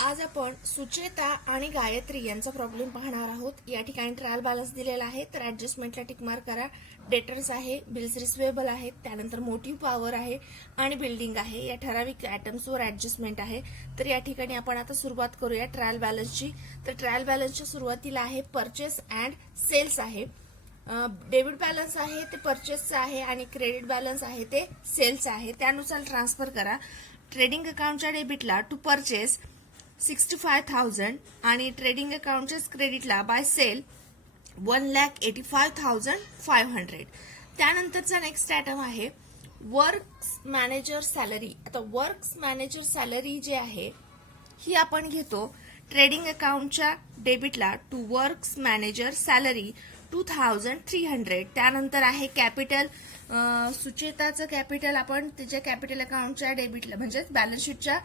आज आपण सुचेता आणि गायत्री यांचा प्रॉब्लेम पाहणार आहोत. या ठिकाणी ट्रायल बॅलन्स दिलेला आहे, तर ऍडजस्टमेंटला टिक मार्क करा. डेटर्स आहे, बिल्स रिसिवेबल आहेत, त्यानंतर मोटिव्ह पॉवर आहे आणि बिल्डिंग आहे. या ठराविक आयटम्सवर ऍडजस्टमेंट आहे. तर या ठिकाणी आपण आता सुरुवात करूया ट्रायल बॅलन्सची. तर ट्रायल बॅलन्सच्या सुरुवातीला आहे परचेस अँड सेल्स आहे. डेबिट बॅलन्स आहे ते परचेसचं आहे आणि क्रेडिट बॅलन्स आहे ते सेल्सचं आहे. त्यानुसार ट्रान्सफर करा. ट्रेडिंग अकाउंटच्या डेबिटला टू परचेस 65,000 आणि ट्रेडिंग अकाउंटच्या क्रेडिटला बाय सेल 1,85,500. त्यानंतरचा नेक्स्ट आयटम आहे वर्क्स मॅनेजर सॅलरी. आता वर्क्स मॅनेजर सॅलरी जे आहे ही आपण घेतो ट्रेडिंग अकाउंटच्या डेबिटला टू वर्क्स मॅनेजर सॅलरी 2,300. त्यानंतर आहे कॅपिटल. सुचेताचं कॅपिटल आपण त्याच्या कॅपिटल अकाउंटच्या डेबिटला म्हणजेच बॅलन्स शीटच्या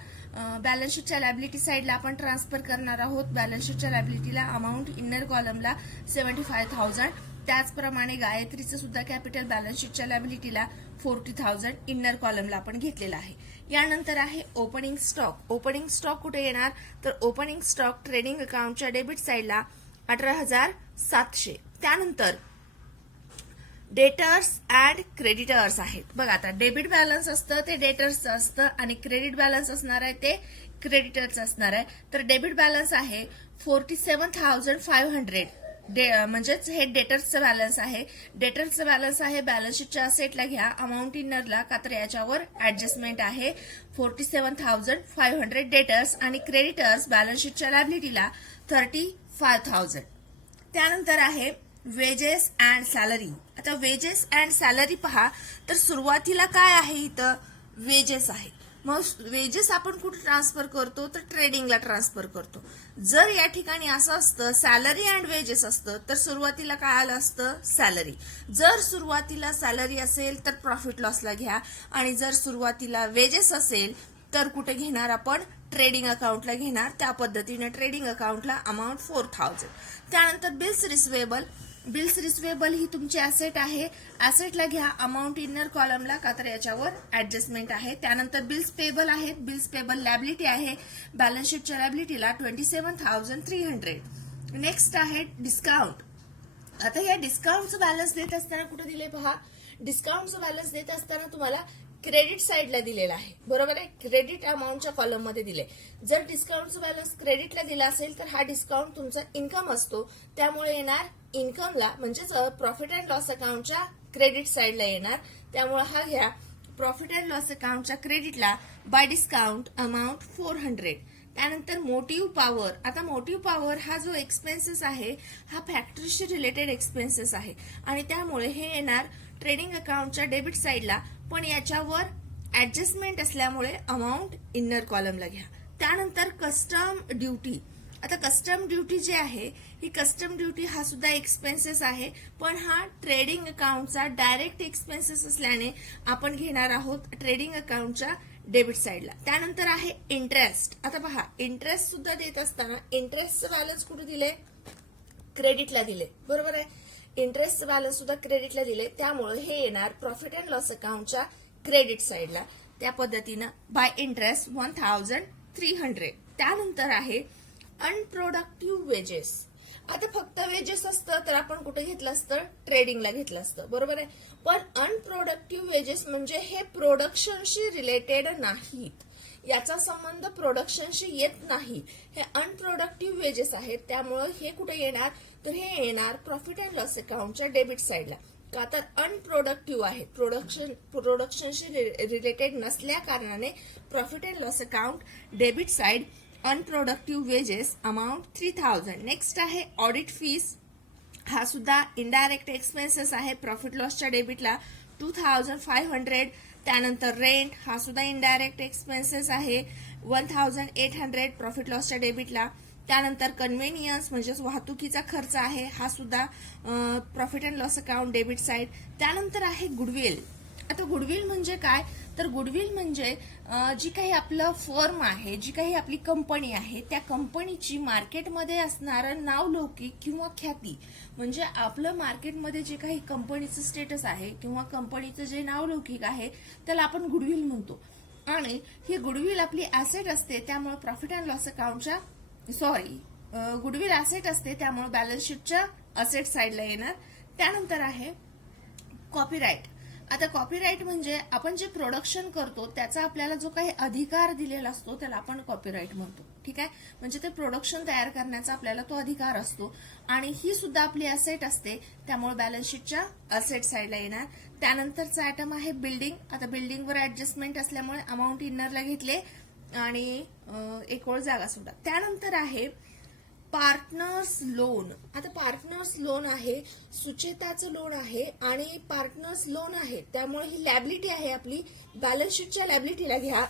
लायबिलिटी साईडला आपण ट्रान्सफर करणार आहोत. बॅलन्स शीटच्या लायबिलिटीला अमाऊंट इनर कॉलमला 75,000. त्याचप्रमाणे गायत्रीचं सुद्धा कॅपिटल बॅलन्स शीटच्या लायबिलिटीला 40,000 इनर कॉलमला आपण घेतलेला आहे. यानंतर आहे ओपनिंग स्टॉक. ओपनिंग स्टॉक कुठे येणार तर ओपनिंग स्टॉक ट्रेडिंग अकाउंटच्या डेबिट साईडला 18,700. त्यानंतर डेटर्स अँड क्रेडिटर्स आहेत. बघा आता डेबिट बॅलन्स असतं ते डेटर्सचं असतं आणि क्रेडिट बॅलन्स असणार आहे ते क्रेडिटरचं असणार आहे. तर डेबिट बॅलन्स आहे 47,500. म्हणजेच हे डेटर्सचं बॅलन्स आहे. डेटर्सचं बॅलन्स आहे बॅलन्स शीटच्या असेटला घ्या, अमाऊंट इनरला का तर याच्यावर ऍडजस्टमेंट आहे. 47,500 डेटर्स आणि क्रेडिटर्स बॅलन्स शीटच्या लायबिलिटीला 35,000. त्यानंतर आहे वेजेस अँड सॅलरी. आता वेजेस अँड सॅलरी पहा तर सुरुवातीला काय आहे इथं वेजेस आहे. मग वेजेस आपण कुठे ट्रान्सफर करतो तर ट्रेडिंगला ट्रान्सफर करतो. जर या ठिकाणी असं असतं सॅलरी अँड वेजेस असतं तर सुरुवातीला काय आलं असतं सॅलरी. जर सुरुवातीला सॅलरी असेल तर प्रॉफिट लॉसला घ्या आणि जर सुरुवातीला वेजेस असेल तर कुठे घेणार आपण ट्रेडिंग अकाउंटला घेणार. त्या पद्धतीने ट्रेडिंग अकाउंटला अमाऊंट 4,000. त्यानंतर बिल्स रिसिवेबल. बिल्स रिसिवेबल ही तुमची ऍसेट आहे. ऍसेटला घ्या अमाऊंट इनर कॉलमला का तर याच्यावर ऍडजस्टमेंट आहे. त्यानंतर बिल्स पेबल आहेत. बिल्स पेबल लॅबिलिटी आहे बॅलन्स शीटच्या लॅबिलिटीला 27,300. नेक्स्ट आहे डिस्काउंट. आता या डिस्काउंटचं बॅलन्स देत असताना कुठे दिले पहा. डिस्काउंटचं बॅलन्स देत असताना तुम्हाला क्रेडिट साईडला दिलेला आहे, बरोबर आहे. क्रेडिट अमाऊंटच्या कॉलममध्ये दिले. जर डिस्काउंटचा बॅलन्स क्रेडिटला दिला असेल तर हा डिस्काउंट तुमचा इन्कम असतो, त्यामुळे येणार इन्कमला म्हणजेच प्रॉफिट अँड लॉस अकाउंटच्या क्रेडिट साईडला येणार. त्यामुळे हा घ्या प्रॉफिट अँड लॉस अकाउंटच्या क्रेडिटला बाय डिस्काउंट अमाऊंट 400. त्यानंतर मोटिव्ह पॉवर. आता मोटिव्ह पॉवर हा जो एक्सपेन्सेस आहे हा फॅक्टरीशी रिलेटेड एक्सपेन्सेस आहे आणि त्यामुळे हे येणार ट्रेडिंग अकाउंटच्या डेबिट साईडला, पण याच्यावर ऍडजस्टमेंट असल्यामुळे अमाऊंट इनर कॉलमला घ्या. त्यानंतर कस्टम ड्युटी. आता कस्टम ड्युटी जी आहे ही कस्टम ड्युटी हा सुद्धा एक्सपेन्सेस आहे, पण हा ट्रेडिंग अकाउंटचा डायरेक्ट एक्सपेन्सेस असल्याने आपण घेणार आहोत ट्रेडिंग अकाउंटच्या डेबिट साईडला. त्यानंतर आहे इंटरेस्ट. आता पहा इंटरेस्ट सुद्धा देत असताना इंटरेस्टचं बॅलन्स कुठे दिले क्रेडिटला दिले, बरोबर आहे. इंटरेस्टचं बॅलन्स सुद्धा क्रेडिटला दिले, त्यामुळे हे येणार प्रॉफिट अँड लॉस अकाउंटच्या क्रेडिट साईडला. त्या पद्धतीनं बाय इंटरेस्ट 1,300. त्यानंतर आहे अनप्रोडक्टिव्ह वेजेस. आता फक्त वेजेस असतं तर आपण कुठे घेतलं असतं ट्रेडिंगला घेतलं असतं, बरोबर आहे. पण अनप्रोडक्टिव्ह वेजेस म्हणजे हे प्रोडक्शनशी रिलेटेड नाहीत, याचा संबंध प्रोडक्शनशी येत नाही. हे अनप्रोडक्टिव्ह वेजेस आहेत, त्यामुळे हे कुठे येणार तर हे येणार प्रॉफिट अँड लॉस अकाउंटच्या डेबिट साईडला. का तर अनप्रोडक्टिव्ह आहे, प्रोडक्शनशी रिलेटेड नसल्या कारणाने profit and loss account debit side unproductive wages amount 3,000. Next आहे ऑडिट फीस. हा सुद्धा इनडायरेक्ट एक्सपेन्सेस आहे. प्रॉफिट लॉसच्या डेबिटला 2,500. त्यानंतर रेंट हा सुद्धा इनडायरेक्ट एक्सपेन्सेस आहे 1,800 प्रॉफिट लॉसच्या डेबिटला. त्यानंतर कन्व्हेनियन्स म्हणजेच वाहतुकीचा खर्च आहे, हा सुद्धा profit and loss account debit side. त्यानंतर आहे गुडविल. आता गुडविल म्हणजे काय तर गुडविल म्हणजे जी काही आपलं फर्म आहे, जी काही आपली कंपनी आहे, त्या कंपनीची मार्केटमध्ये असणारं नावलौकिक किंवा ख्याती, म्हणजे आपलं मार्केटमध्ये जे काही कंपनीचं स्टेटस आहे किंवा कंपनीचं जे नावलौकिक आहे त्याला आपण गुडविल म्हणतो. आणि ही गुडविल आपली ऍसेट असते, त्यामुळे प्रॉफिट अँड लॉस अकाउंटच्या गुडविल ऍसेट असते, त्यामुळे बॅलन्स शीटच्या असेट साईडला येणार. त्यानंतर आहे कॉपीराईट. आता कॉपीराईट म्हणजे आपण जे प्रोडक्शन करतो त्याचा आपल्याला जो काही अधिकार दिलेला असतो त्याला आपण कॉपीराईट म्हणतो. ठीक आहे, म्हणजे ते प्रोडक्शन तयार करण्याचा आपल्याला तो अधिकार असतो आणि ही सुद्धा आपली असेट असते, त्यामुळे बॅलन्स शीटच्या असेट साईडला येणार. त्यानंतरचा आयटम आहे बिल्डिंग. आता बिल्डिंगवर ऍडजस्टमेंट असल्यामुळे अमाऊंट इनरला घेतले आणि एक ओळ जागा सोडा. त्यानंतर आहे पार्टनर्स लोन. आता पार्टनर्स लोन आहे, सुचेताचं लोन आहे आणि पार्टनर्स लोन आहे, त्यामुळे ही लॅबिलिटी आहे आपली. बॅलन्स शीटच्या लॅबिलिटीला घ्या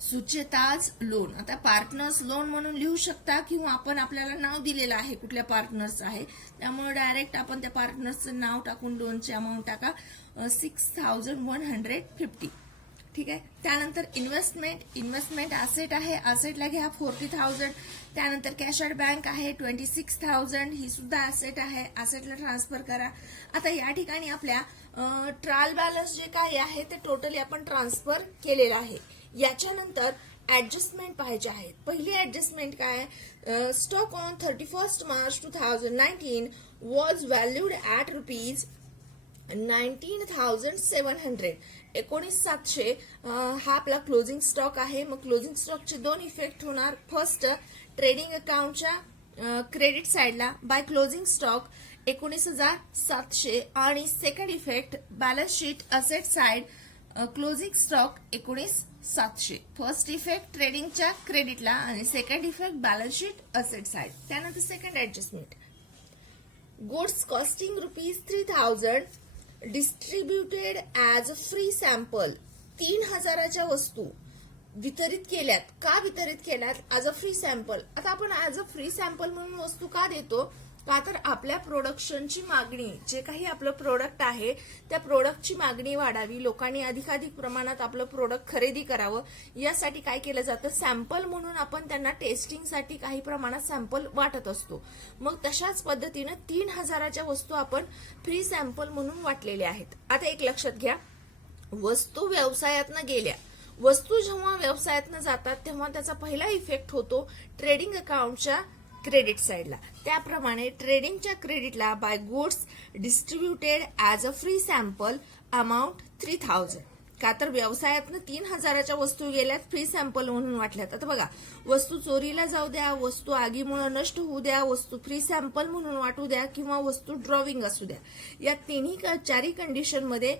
सुचेताज लोन. आता पार्टनर्स लोन म्हणून लिहू शकता किंवा आपण आपल्याला नाव दिलेलं आहे कुठल्या पार्टनर्स आहे, त्यामुळे डायरेक्ट आपण त्या पार्टनर्सचं नाव टाकून लोनची अमाऊंट टाका 6150. ठीक आहे. त्यानंतर इन्व्हेस्टमेंट ऍसेट आहे, ऍसेटला घ्या 40,000. त्यानंतर कॅश ॲट बँक आहे 26,000, ही सुद्धा ऍसेट आहे, ऍसेटला ट्रान्सफर करा. आता या ठिकाणी आपल्या ट्रायल बॅलन्स जे काही आहे ते टोटली आपण ट्रान्सफर केलेलं आहे. याच्यानंतर ऍडजस्टमेंट पाहायचे आहेत. पहिली ऍडजस्टमेंट काय, stock on 31 March 2019 was valued at ₹19,700. 19,700 हा आपला क्लोजिंग स्टॉक आहे. मग क्लोजिंग स्टॉकचे दोन इफेक्ट होणार. फर्स्ट, ट्रेडिंग अकाउंटच्या क्रेडिट साईडला बाय क्लोजिंग स्टॉक 19,700 आणि second effect balance sheet asset side closing stock 19,700. First effect ट्रेडिंगच्या क्रेडिटला आणि second effect balance sheet asset side. त्यानंतर second adjustment, goods costing ₹3,000 distributed as a free sample. 3,000च्या वस्तू वितरित केल्यात. का वितरित केल्यात? As a free sample. आता आपण ॲज अ फ्री सॅम्पल म्हणून वस्तू का देतो? का तर आपल्या प्रोडक्शनची मागणी, जे काही आपलं प्रोडक्ट आहे त्या प्रोडक्टची मागणी वाढावी, लोकांनी अधिकाधिक प्रमाणात आपलं प्रोडक्ट खरेदी करावं, यासाठी काय केलं जातं, सॅम्पल म्हणून आपण त्यांना टेस्टिंगसाठी काही प्रमाणात सॅम्पल वाटत असतो. मग तशाच पद्धतीनं 3,000च्या वस्तू आपण फ्री सॅम्पल म्हणून वाटलेल्या आहेत. आता एक लक्षात घ्या, वस्तू व्यवसायातनं गेल्या. वस्तू जेव्हा व्यवसायातनं जातात तेव्हा त्याचा पहिला इफेक्ट होतो ट्रेडिंग अकाउंटच्या क्रेडिट साईडला. त्याप्रमाणे ट्रेडिंगच्या क्रेडिटला by goods distributed as a free sample amount 3,000. का तर व्यवसायातनं 3,000च्या वस्तू गेल्यात, फ्री सॅम्पल म्हणून वाटल्यात. आता बघा, वस्तू चोरीला जाऊ द्या, वस्तू आगीमुळे नष्ट होऊ द्या, वस्तू फ्री सॅम्पल म्हणून वाटू द्या किंवा वस्तू ड्रॉविंग असू द्या, या चारही कंडिशनमध्ये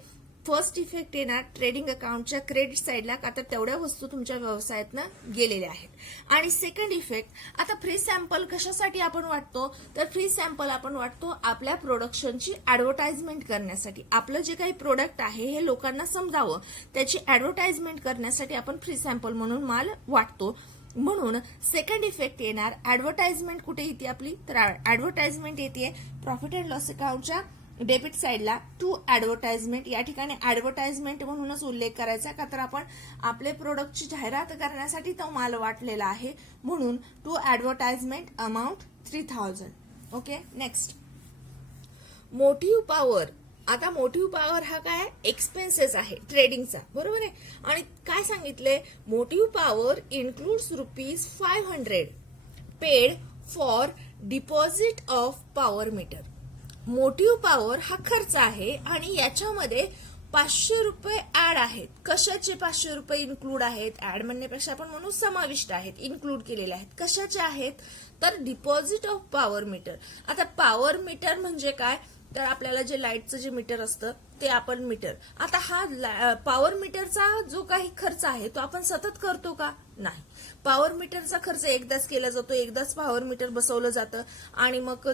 फर्स्ट इफेक्ट येणार ट्रेडिंग अकाउंटच्या क्रेडिट साईडला, का तर तेवढ्या वस्तू तुमच्या व्यवसायातनं गेलेल्या आहेत. आणि सेकंड इफेक्ट, आता फ्री सॅम्पल कशासाठी आपण वाटतो, तर फ्री सॅम्पल आपण वाटतो आपल्या प्रोडक्शनची ऍडव्हर्टाइजमेंट करण्यासाठी. आपलं जे काही प्रोडक्ट आहे हे लोकांना समजावं, त्याची ऍडव्हर्टाइजमेंट करण्यासाठी आपण फ्री सॅम्पल म्हणून माल वाटतो. म्हणून सेकंड इफेक्ट येणार ऍडव्हर्टाइजमेंट. कुठे येते आपली, तर ऍडव्हर्टाइजमेंट येते प्रॉफिट अँड लॉस अकाउंटच्या डेबिट साईडला टू ऍडव्हर्टाइजमेंट. या ठिकाणी ऍडव्हर्टाइजमेंट म्हणूनच उल्लेख करायचा, का तर आपण आपले प्रोडक्टची जाहिरात करण्यासाठी तो माल वाटलेला आहे, म्हणून to advertisement amount 3,000. Okay. Next, motive power. आता मोटिव्ह पॉवर हा काय, एक्सपेन्सेस आहे ट्रेडिंगचा, बरोबर आहे. आणि काय सांगितलंय, motive power includes ₹500 paid for deposit of power meter. Motive power हा खर्च आहे आणि याच्यामध्ये ₹500 ऍड आहेत. कशाचे ₹500 इन्क्लूड आहेत? ऍड म्हणण्यापेक्षा आपण म्हणू समाविष्ट आहेत, इन्क्लूड केलेले आहेत. कशाचे आहेत, तर डिपॉझिट ऑफ पॉवर मीटर. आता पॉवर मीटर म्हणजे काय, तर आपल्याला जे लाईटचं जे मीटर असतं ते आपण मीटर. आता हा पॉवर मीटरचा जो काही खर्च आहे तो आपण सतत करतो का, नाही. पॉवर मीटरचा खर्च एकदाच केला जातो, एकदाच पॉवर मीटर बसवलं जातं आणि मग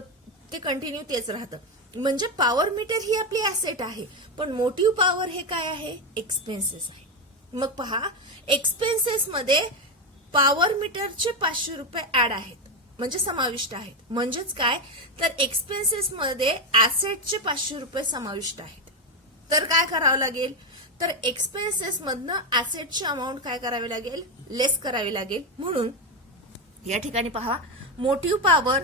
ते कंटिन्यू तेच राहतं. म्हणजे पॉवर मीटर ही आपली ऍसेट आहे, पण मोटिव्ह पॉवर हे काय आहे, एक्सपेन्सेस आहे. मग पहा, एक्सपेन्सेस मध्ये पॉवर मीटरचे ₹500 ऍड आहेत, म्हणजे समाविष्ट आहेत. म्हणजेच काय, तर एक्सपेन्सेस मध्ये ऍसेटचे ₹500 समाविष्ट आहेत. तर काय करावं लागेल, तर एक्सपेन्सेस मधनं ऍसेटची अमाऊंट काय करावी लागेल, लेस करावी लागेल. म्हणून या ठिकाणी पहा, मोटिव्ह पॉवर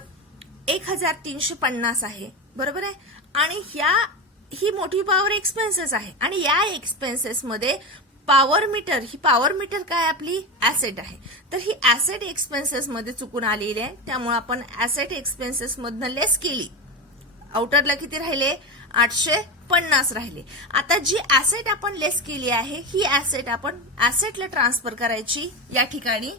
1,350 आहे, बरोबर आहे. आणि ह्या ही मोठी पॉवर एक्सपेन्सेस आहे आणि या एक्सपेन्सेस मध्ये पॉवर मीटर, ही पॉवर मीटर काय आपली ऍसेट आहे, तर ही ऍसेट एक्सपेन्सेस मध्ये चुकून आलेली आहे, त्यामुळे आपण ऍसेट एक्सपेन्सेस मधनं लेस केली. आउटरला किती राहिले, 850 राहिले. आता जी ऍसेट आपण लेस केली आहे ही ऍसेट आपण ऍसेटला ट्रान्सफर करायची या ठिकाणी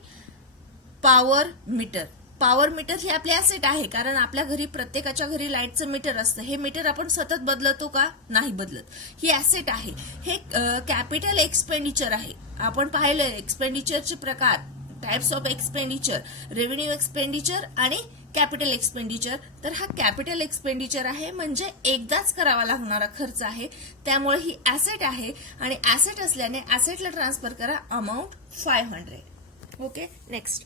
पॉवर मीटर. पॉवर मीटर ही आपली ऍसेट आहे, कारण आपल्या घरी प्रत्येकाच्या घरी लाईटचं मीटर असतं. हे मीटर आपण सतत बदलतो का, नाही बदलत. ही ऍसेट आहे. हे कॅपिटल एक्सपेंडिचर आहे. आपण पाहिलं एक्सपेंडिचरचे प्रकार, types of expenditure, revenue expenditure आणि कॅपिटल एक्सपेंडिचर. तर हा कॅपिटल एक्सपेंडिचर आहे, म्हणजे एकदाच करावा लागणारा खर्च आहे, त्यामुळे ही ऍसेट आहे आणि ऍसेट असल्याने ऍसेटला ट्रान्सफर करा amount 500. Okay, next.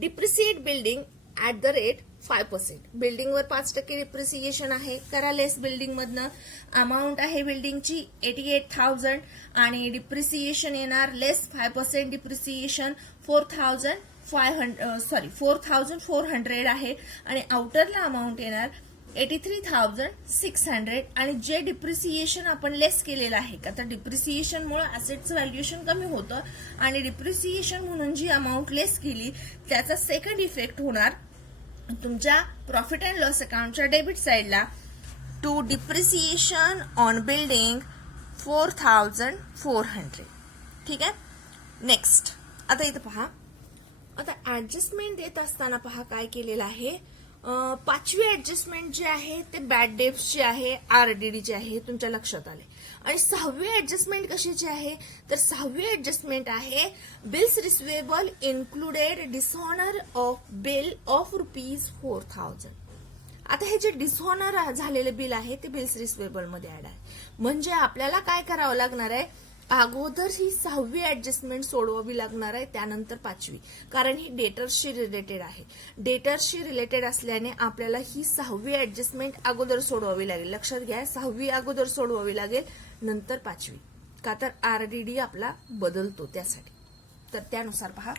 Depreciate building at the rate 5%. बिल्डिंगवर 5% depreciation आहे, करा लेस. बिल्डिंग मधनं अमाऊंट आहे बिल्डिंगची 88,000 आणि डिप्रिसिएशन येणार लेस 5% डिप्रिसिएशन 4,400 आहे आणि आउटरला अमाऊंट येणार 83,600. आणि जे डिप्रिसिएशन आपण लेस केलेलं आहे, आता डिप्रिसिएशन मुळे ऍसेटचं व्हॅल्युएशन कमी होतं आणि डिप्रिसिएशन म्हणून जी अमाऊंट लेस केली त्याचा सेकंड इफेक्ट होणार तुमच्या प्रॉफिट अँड लॉस अकाउंटच्या डेबिट साइडला. To depreciation on building 4,400. ठीक आहे, नेक्स्ट. आता इथं पहा, आता ऍडजस्टमेंट देत असताना पहा काय केलेलं आहे. पाचवी ऍडजस्टमेंट जे आहे ते बॅड डेब्ट्सची आहे, आरडीडीची आहे, तुमच्या लक्षात आले. आणि सहावी ऍडजस्टमेंट कशाची आहे, तर सहावी ऍडजस्टमेंट आहे bills receivable included dishonour of bill of ₹4,000. आता हे जे डिसऑनर झालेलं बिल आहे ते बिल्स रिसिवेबल मध्ये ऍड आहे. म्हणजे आपल्याला काय करावं लागणार आहे, अगोदर ही सहावी ऍडजस्टमेंट सोडवावी लागणार आहे, त्यानंतर पाचवी, कारण ही डेटर्सशी रिलेटेड आहे. डेटर्सशी रिलेटेड असल्याने आपल्याला ही सहावी ऍडजस्टमेंट अगोदर सोडवावी लागेल. लक्षात घ्या, सहावी अगोदर सोडवावी लागेल, नंतर पाचवी, का तर आरडीडी आपला बदलतो त्यासाठी. तर त्यानुसार पहा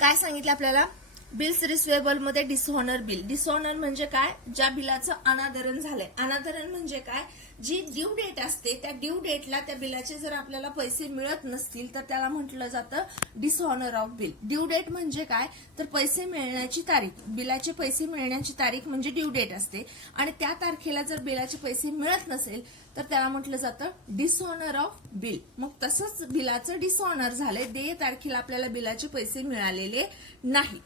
काय सांगितलं आपल्याला. बिल्स रिसिवेबल मध्ये डिसऑनर बिल. डिसऑनर म्हणजे काय, ज्या बिलाचं अनादरण झालंय. अनादरण म्हणजे काय, जी ड्यू डेट असते त्या ड्यू डेटला त्या बिलाचे जर आपल्याला पैसे मिळत नसतील तर त्याला म्हटलं जातं dishonour of bill. Due date म्हणजे काय, तर पैसे मिळण्याची तारीख, बिलाचे पैसे मिळण्याची तारीख म्हणजे ड्यू डेट असते आणि त्या तारखेला जर बिलाचे पैसे मिळत नसेल तर त्याला म्हटलं जातं डिसऑनर ऑफ बिल. मग तसंच बिलाचं डिसऑनर झालंय, देय तारखेला आपल्याला बिलाचे पैसे मिळालेले नाहीत.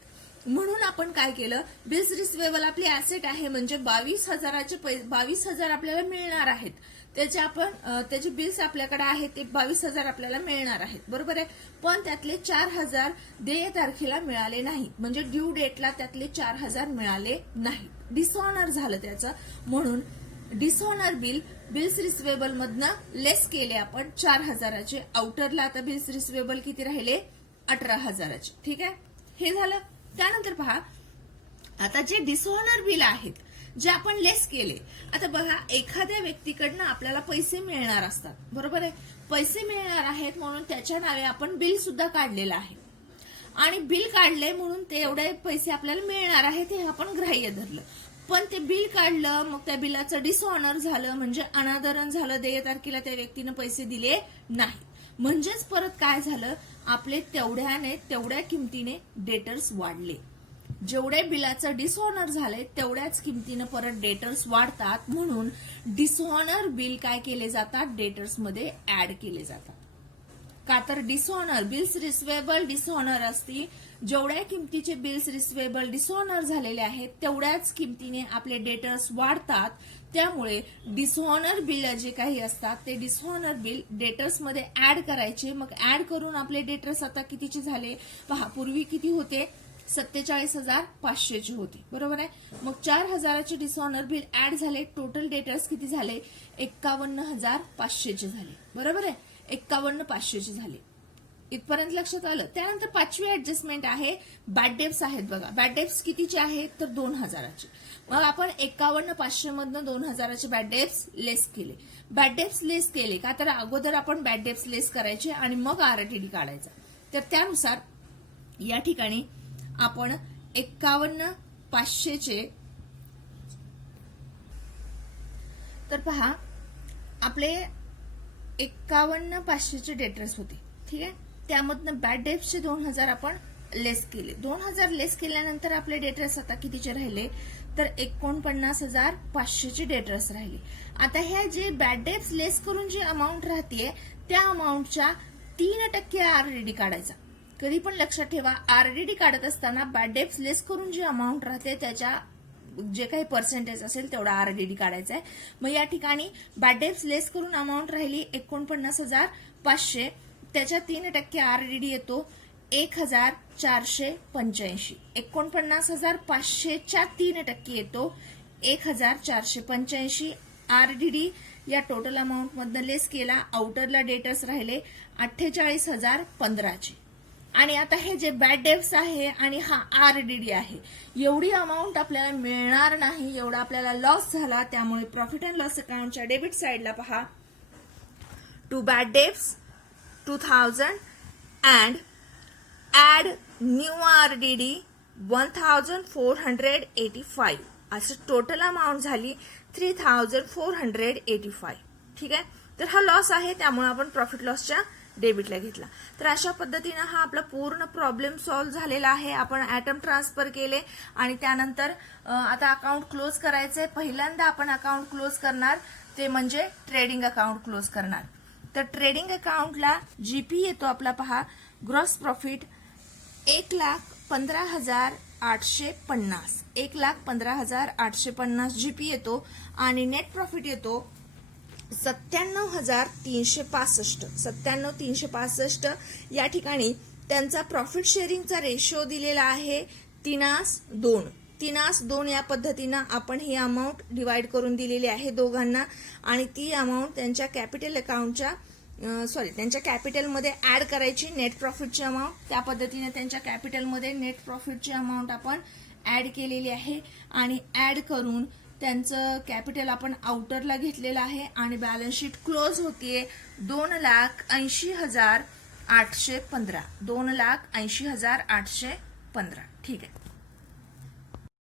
म्हणून आपण काय केलं, बिल्स रिसिवेबल आपली ऍसेट आहे, म्हणजे 22,000 आपल्याला मिळणार आहेत. त्याचे बिल्स आपल्याकडे आहेत, ते 22,000 आपल्याला मिळणार आहेत, बरोबर आहे. पण त्यातले 4,000 देय तारखेला मिळाले नाही, म्हणजे ड्यू डेटला त्यातले 4,000 मिळाले नाही, डिसऑनर झालं त्याचं. म्हणून डिसऑनर बिल बिल्स रिसिवेबल मधनं लेस केले आपण 4,000चे. आउटरला आता बिल्स रिसिवेबल किती राहिले, 18,000चे. ठीक आहे, हे झालं. त्यानंतर पहा, आता जे डिसऑनर बिल आहेत जे आपण लेस केले. आता बघा, एखाद्या व्यक्तीकडनं आपल्याला पैसे मिळणार असतात, बरोबर आहे. पैसे मिळणार आहेत म्हणून त्याच्या नावे आपण बिल सुद्धा काढलेलं आहे आणि बिल काढले म्हणून ते एवढे पैसे आपल्याला मिळणार आहेत हे आपण ग्राह्य धरलं. पण ते बिल काढलं, मग त्या बिलाचं डिसऑनर झालं, म्हणजे अनादरण झालं, देय तारखेला त्या व्यक्तीनं पैसे दिले नाही. म्हणजेच परत काय झालं, आपले तेवढ्या किमतीने डेटर्स वाढले. जेवढे बिलाचं डिसऑनर झालंय तेवढ्याच किमतीनं परत डेटर्स वाढतात. म्हणून डिसऑनर बिल काय केले जातात, डेटर्स मध्ये ऍड केले जातात. का तर डिसऑनर बिल्स रिसिवेबल डिसऑनर असती, जेवढ्या किमतीचे बिल्स रिसिवेबल डिसऑनर झालेले आहेत तेवढ्याच किमतीने आपले डेटर्स वाढतात. त्यामुळे डिसऑनर बिल जे काही असतात ते डिसऑनर बिल डेटर्स मध्ये ऍड करायचे. मग ऍड करून आपले डेटर्स आता कितीचे झाले पहा. पूर्वी किती होते, 47,500चे होते, बरोबर आहे. मग 4,000चे डिसऑनर बिल ऍड झाले, टोटल डेटर्स किती झाले, 51,500चे झाले, बरोबर आहे. 51,500चे झाले. इथपर्यंत लक्षात आलं. त्यानंतर पाचवी ऍडजस्टमेंट आहे बॅड डेब्ट्स आहेत. बघा, बॅड डेब्ट्स कितीचे आहेत, तर 2,000चे. मग आपण 51,500 मधनं 2,000चे बॅड डेब्ट्स लेस केले. बॅड डेब्ट्स लेस केले का तर अगोदर आपण बॅड डेब्ट्स लेस करायचे आणि मग आरटीडी काढायचा. तर त्यानुसार या ठिकाणी आपण 51,500चे तर पहा आपले 51,500चे डेटर्स होते, ठीक आहे. त्यामधनं बॅड डेब्टचे 2,000 आपण लेस केले. 2,000 लेस केल्यानंतर आपले डेटर्स आता कितीचे राहिले, तर 49,500चे डेटर्स राहिले. आता ह्या जे बॅड डेब्ट्स लेस करून जी अमाऊंट राहते त्या अमाऊंटच्या 3% आरडीडी काढायचा. कधी पण लक्षात ठेवा, आरडीडी काढत असताना बॅड डेब्ट्स लेस करून जी अमाऊंट राहते त्याच्या जे काही पर्सेंटेज असेल तेवढा आरडीडी काढायचा आहे. मग या ठिकाणी बॅड डेब्ट्स लेस करून अमाऊंट राहिली 49,500, त्याच्या 3% आरडीडी येतो 1,485. 49,500च्या 3% येतो 1,485. आरडीडी या टोटल अमाऊंट मधनं लेस केला. आउटरला डेटर्स राहिले 48,015चे. आणि आता हे जे बॅड डेब्ट्स आहे आणि हा आरडीडी आहे, एवढी अमाऊंट आपल्याला मिळणार नाही, एवढा आपल्याला लॉस झाला. त्यामुळे प्रॉफिट अँड लॉस अकाउंटच्या डेबिट साइडला पहा, to bad debts 2,000 and add new RDD 1,485. असं टोटल अमाऊंट झाली 3,485. ठीक आहे. तर हा लॉस आहे, त्यामुळे आपण प्रॉफिट लॉसच्या डेबिटला घेतला. तर अशा पद्धतीने हा आपला पूर्ण प्रॉब्लेम सॉल्व्ह झालेला आहे. आपण ऍटम ट्रान्सफर केले आणि त्यानंतर आता अकाउंट क्लोज करायचंय. पहिल्यांदा आपण अकाउंट क्लोज करणार ते म्हणजे ट्रेडिंग अकाउंट क्लोज करणार. तर ट्रेडिंग अकाउंटला जीपी येतो आपला पहा, ग्रॉस प्रॉफिट 1,15,850. 1,15,850 जीपी येतो आणि नेट प्रॉफिट येतो 97,365. 97,365. या ठिकाणी त्यांचा प्रॉफिट शेअरिंगचा रेशो दिलेला आहे 3:2. 3:2 या पद्धतीनं आपण ही अमाऊंट डिवाइड करून दिलेली आहे दोघांना आणि ती अमाऊंट त्यांच्या कॅपिटल अकाउंटच्या त्यांच्या कॅपिटलमध्ये ऍड करायची. नेट प्रॉफिटची अमाऊंट त्या पद्धतीने त्यांच्या कॅपिटलमध्ये नेट प्रॉफिटची अमाऊंट आपण ऍड केलेली आहे आणि ऍड करून त्यांचं कॅपिटल आपण आउटरला घेतलेलं आहे आणि बॅलन्स शीट क्लोज होतीये 2,80,815. 2,80,815. ठीक आहे.